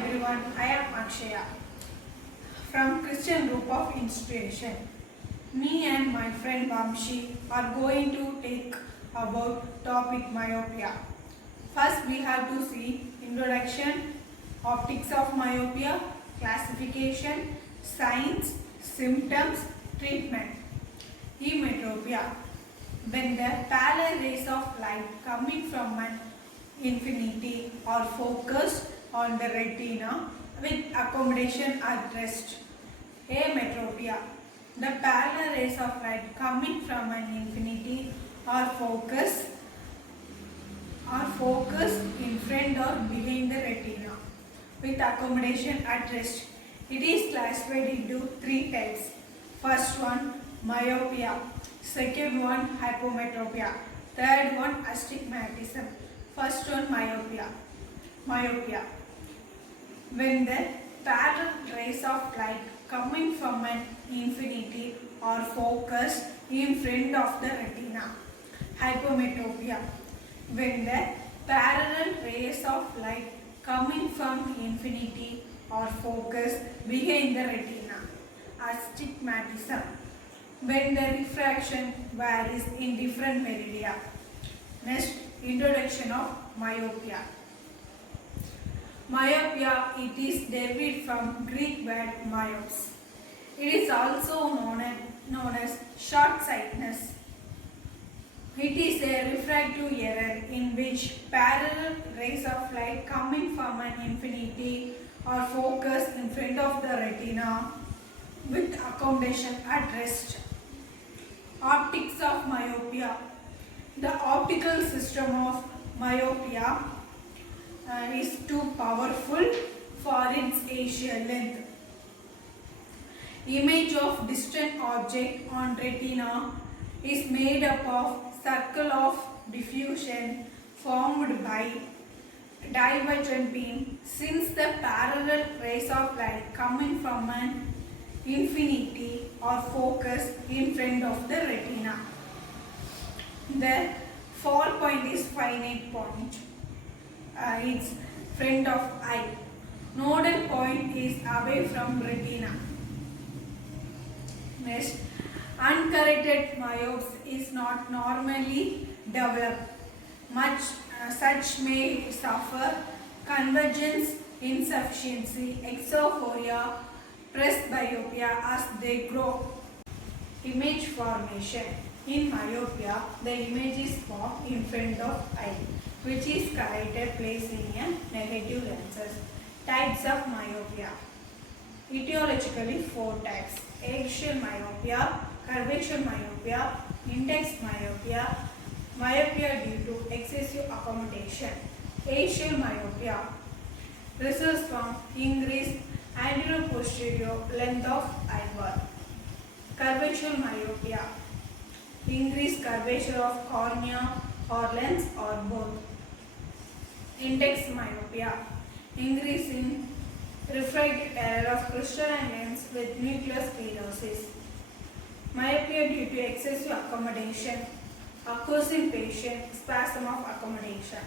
everyone, I am Akshaya from Christian Group of Inspiration. Me and my friend Vamshi are going to take about topic myopia. First we have to see introduction, optics of myopia, classification, signs, symptoms, treatment. Emmetropia. When the parallel rays of light coming from an infinity are focused on the retina with accommodation at rest. Ametropia. The parallel rays of light coming from an infinity are focused in front or behind the retina with accommodation at rest. It is classified into three types. First one, myopia. Second one, hypometropia. Third one, astigmatism. First one, myopia. When the parallel rays of light coming from an infinity are focused in front of the retina. Hypometropia. When the parallel rays of light coming from infinity are focused behind the retina. Astigmatism. When the refraction varies in different meridia. Next, introduction of myopia. Myopia, it is derived from Greek word myopes. It is also known as short-sightedness. It is a refractive error in which parallel rays of light coming from an infinity are focused in front of the retina with accommodation at rest. Optics of myopia. The optical system of myopia is too powerful for its axial length. Image of distant object on retina is made up of circle of diffusion formed by divergent beam since the parallel rays of light coming from an infinity are focused in front of the retina. The fall point is finite point. It's front of eye. Nodal point is away from retina. Next, uncorrected myopes is not normally developed. Such may suffer convergence insufficiency, exophoria, presbyopia as they grow. Image formation. In myopia, the image is formed in front of eye, which is corrected placing a negative lenses. Types of myopia. Etiologically, four types: axial myopia, curvature myopia, index myopia, myopia due to excessive accommodation. Axial myopia results from increased anterior-posterior length of eyeball. Curvature myopia, increased curvature of cornea or lens or both. Index myopia, increase in refractive error of crystalline lens with nuclear sclerosis. Myopia due to excessive accommodation, occurs in patient spasm of accommodation.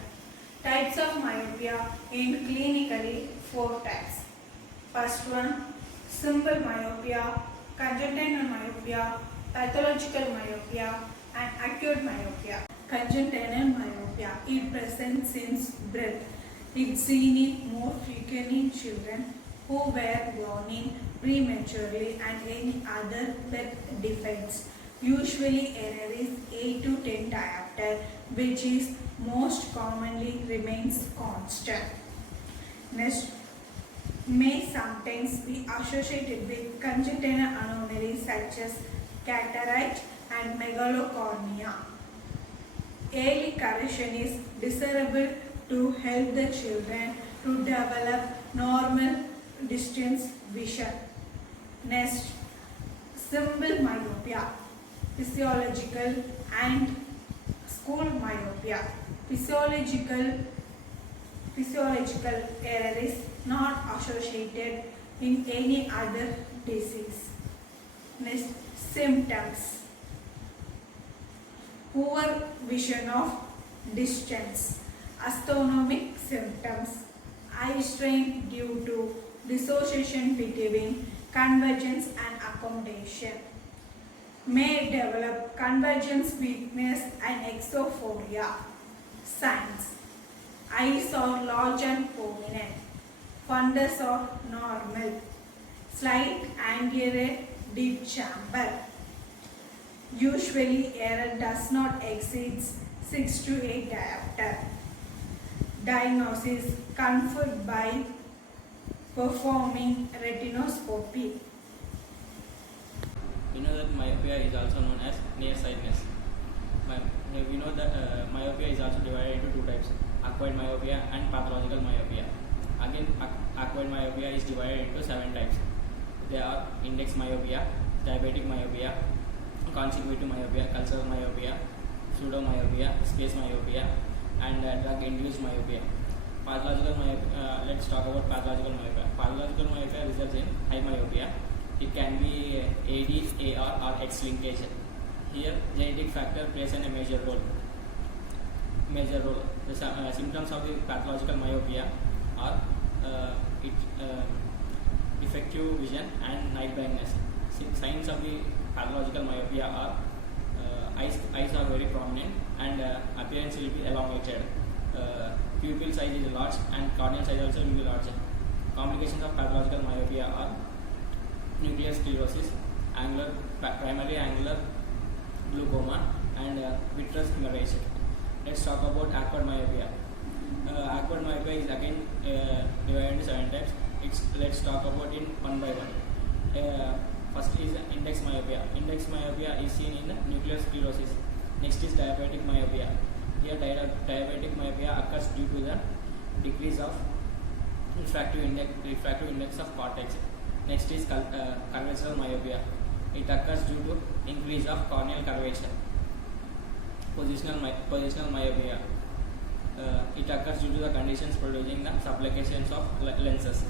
Types of myopia in clinically four types. First one, simple myopia, congenital myopia, pathological myopia and acute myopia. Congenital myopia, it presents since birth. It's seen in more frequently in children who were born in prematurely and any other birth defects. Usually error is 8 to 10 diopter, which is most commonly remains constant. Next, may sometimes be associated with congenital anomalies such as cataract and megalocornea. Early correction is desirable to help the children to develop normal distance vision. Next, simple myopia, physiological and school myopia. Physiological error is not associated in any other disease. Next, symptoms. Poor vision of distance. Astronomic symptoms. eye strain due to dissociation between convergence and accommodation. May develop convergence weakness and exophoria. Signs: eyes are large and prominent. Fundus are normal. Slight angular deep chamber. Usually error does not exceed 6 to 8 diopter. Diagnosis: confirmed by performing retinoscopy. We know that myopia is also known as nearsightedness. We know that myopia is also divided into two types: acquired myopia and pathological myopia. Again, acquired myopia is divided into 7 types. They are index myopia, diabetic myopia, conjunctival myopia, cultural myopia, pseudomyopia, space myopia, and drug-induced myopia. Pathological myopia. Let's talk about pathological myopia. Pathological myopia results in high myopia. It can be AD, AR, or X linkage. Here, genetic factor plays a major role. The symptoms of the pathological myopia are defective vision and night blindness. Signs of the pathological myopia are eyes are very prominent and appearance will be elongated. Pupil size is large and corneal size also will be large. Complications of pathological myopia are nuclear sclerosis, primary angular glaucoma, and vitreous hemorrhage. Let's talk about acquired myopia. Acquired myopia is again divided into 7 types. Let's talk about it one by one. First is index myopia. Index myopia is seen in nuclear sclerosis. Next is diabetic myopia. Here diabetic myopia occurs due to the decrease of refractive index of cortex. Next is curvature myopia. It occurs due to increase of corneal curvature. Positional myopia. It occurs due to the conditions producing the supplications of lenses.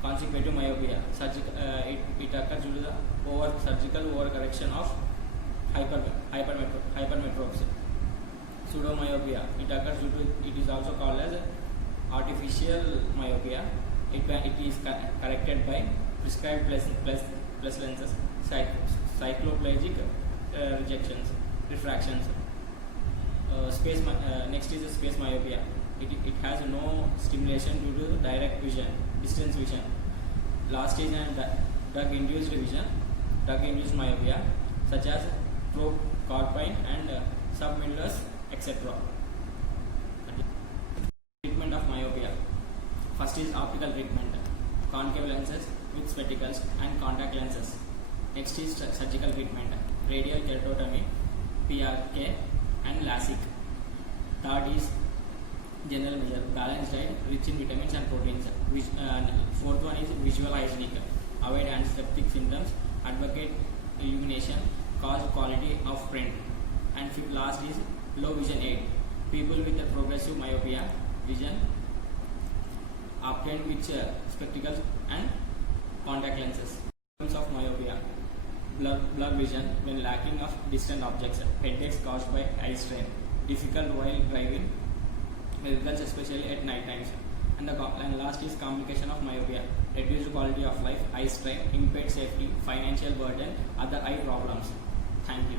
Consequtive myopia. It occurs due to the surgical overcorrection of hypermetropes. Pseudomyopia. It occurs due to, it is also called as artificial myopia. It is corrected by prescribed plus lenses, cycloplegic refractions. Next is space myopia. It has no stimulation due to direct vision, distance vision. Last is drug-induced vision, drug-induced myopia, such as procarpine and submillus, etc. Treatment of myopia. First is optical treatment, concave lenses with spectacles and contact lenses. Next is surgical treatment, radial keratotomy, PRK, and LASIK. Third is general measure, balanced diet rich in vitamins and proteins. Fourth one is visual hygienic, avoid antiseptic symptoms, advocate illumination, cause quality of print. And last is low vision aid. People with a progressive myopia vision obtained with spectacles and contact lenses. Symptoms of myopia: blurred vision when lacking of distant objects, headaches caused by eye strain, difficult while driving, results especially at night times. And last is complication of myopia: reduced quality of life, eye strain, impaired safety, financial burden, other eye problems. Thank you.